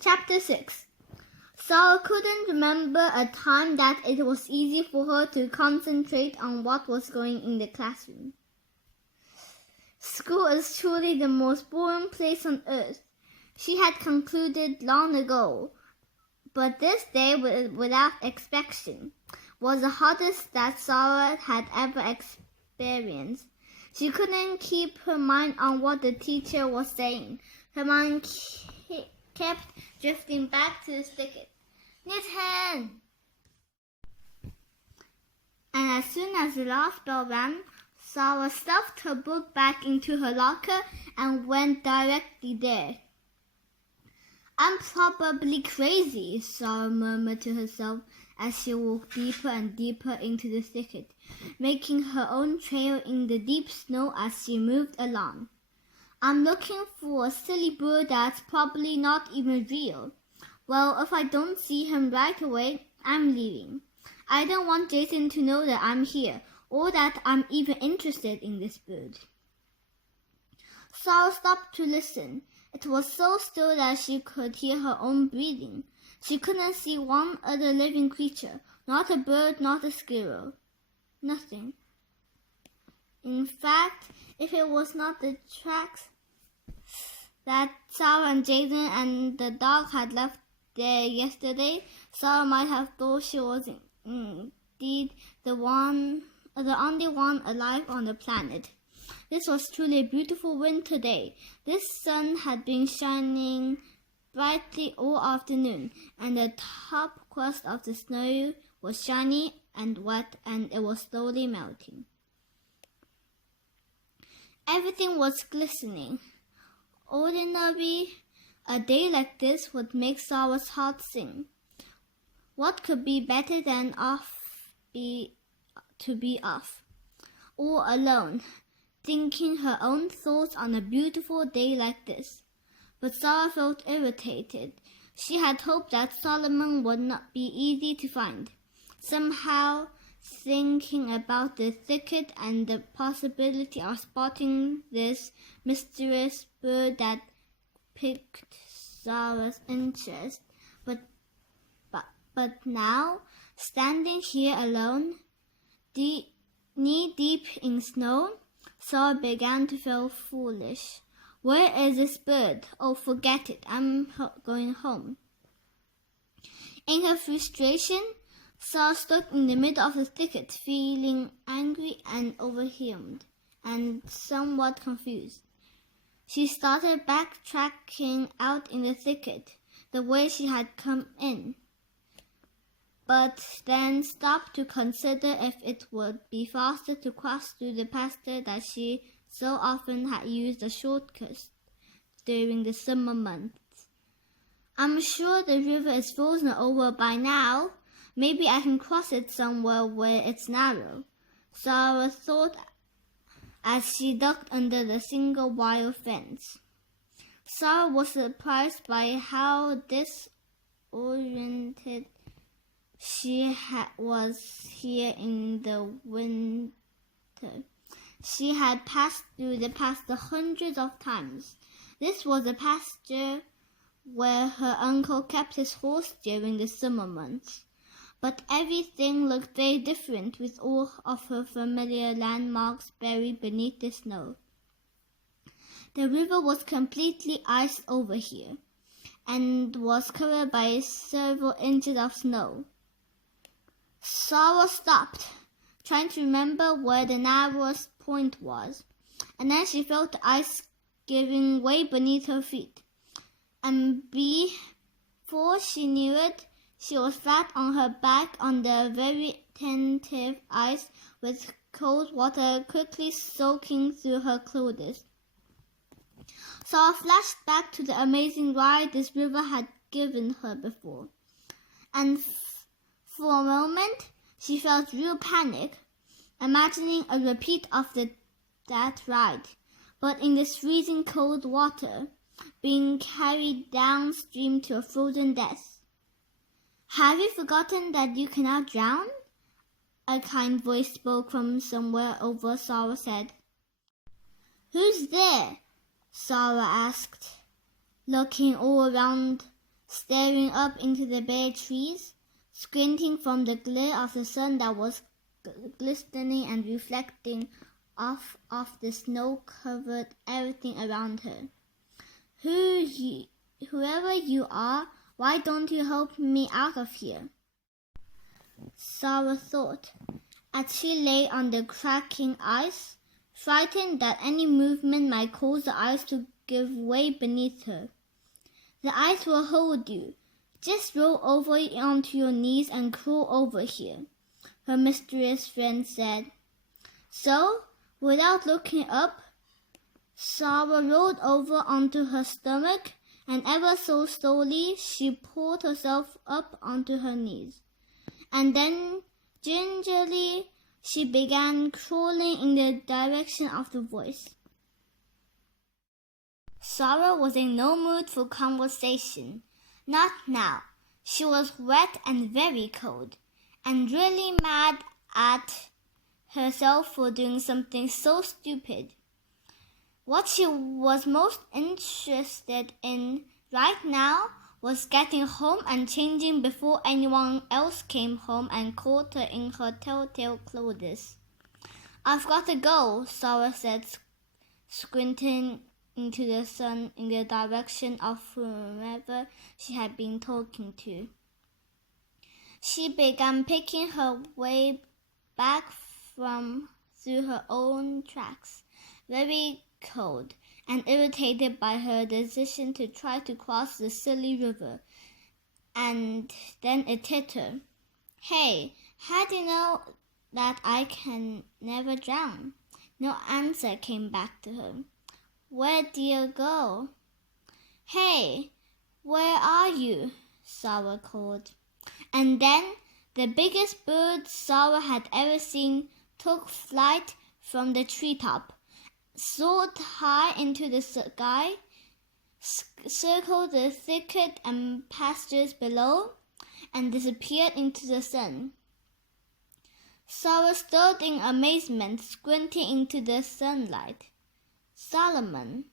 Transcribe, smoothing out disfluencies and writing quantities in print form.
Chapter 6. Sara couldn't remember a time that it was easy for her to concentrate on what was going in the classroom. School is truly the most boring place on earth, she had concluded long ago. But this day, without exception, was the hardest that Sara had ever experienced. She couldn't keep her mind on what the teacher was saying. Her mind kept drifting back to the thicket. Newton! And as soon as the last bell rang, Sara stuffed her book back into her locker and went directly there. I'm probably crazy, Sara murmured to herself as she walked deeper and deeper into the thicket, making her own trail in the deep snow as she moved along. I'm looking for a silly bird that's probably not even real. Well, if I don't see him right away, I'm leaving. I don't want Jason to know that I'm here, or that I'm even interested in this bird. Sara stopped to listen. It was so still that she could hear her own breathing. She couldn't see one other living creature, not a bird, not a squirrel. Nothing. In fact, if it was not the tracks that Sara and Jason and the dog had left there yesterday, Sara might have thought she was indeed the only one alive on the planet. This was truly a beautiful winter day. This sun had been shining brightly all afternoon, and the top crust of the snow was shiny and wet, and it was slowly melting. Everything was glistening. Ordinarily, a day like this would make Sara's heart sing. What could be better than to be off, all alone, thinking her own thoughts on a beautiful day like this? But Sara felt irritated. She had hoped that Solomon would not be easy to find. Somehow, thinking about the thicket and the possibility of spotting this mysterious bird that piqued Sara's interest. But now, standing here alone, knee-deep in snow, Sara began to feel foolish. Where is this bird? Oh, forget it. I'm going home. In her frustration, Sara stood in the middle of the thicket, feeling angry and overwhelmed, and somewhat confused. She started backtracking out in the thicket, the way she had come in, but then stopped to consider if it would be faster to cross through the pasture that she so often had used as shortcuts during the summer months. I'm sure the river is frozen over by now. Maybe I can cross it somewhere where it's narrow, Sara thought as she ducked under the single wire fence. Sara was surprised by how disoriented she was here in the winter. She had passed through the pasture hundreds of times. This was a pasture where her uncle kept his horse during the summer months. But everything looked very different with all of her familiar landmarks buried beneath the snow. The river was completely iced over here and was covered by several inches of snow. Sara stopped, trying to remember where the narrowest point was, and then she felt the ice giving way beneath her feet. And before she knew it, she was flat on her back on the very tentative ice, with cold water quickly soaking through her clothes. Sara flashed back to the amazing ride this river had given her before, and for a moment she felt real panic, imagining a repeat of that ride, but in this freezing cold water, being carried downstream to a frozen death. Have you forgotten that you cannot drown? A kind voice spoke from somewhere over, Sara said. Who's there? Sara asked, looking all around staring up into the bare trees, squinting from the glare of the sun that was glistening and reflecting off the snow-covered everything around her. Whoever you are, why don't you help me out of here? Sara thought, as she lay on the cracking ice, frightened that any movement might cause the ice to give way beneath her. The ice will hold you. Just roll over onto your knees and crawl over here, her mysterious friend said. So, without looking up, Sara rolled over onto her stomach, and ever so slowly she pulled herself up onto her knees. And then, gingerly, she began crawling in the direction of the voice. Sara was in no mood for conversation. Not now. She was wet and very cold, and really mad at herself for doing something so stupid. What she was most interested in right now was getting home and changing before anyone else came home and caught her in her telltale clothes. I've got to go, Sara said, squinting into the sun in the direction of whomever she had been talking to. She began picking her way back through her own tracks, very cold and irritated by her decision to try to cross the silly river. And then it hit her. Hey, how do you know that I can never drown? No answer came back to her. Where do you go? Hey, where are you? Sara called. And then the biggest bird Sara had ever seen took flight from the treetop, soared high into the sky, circled the thicket and pastures below, and disappeared into the sun. Sara stood in amazement, squinting into the sunlight. Solomon,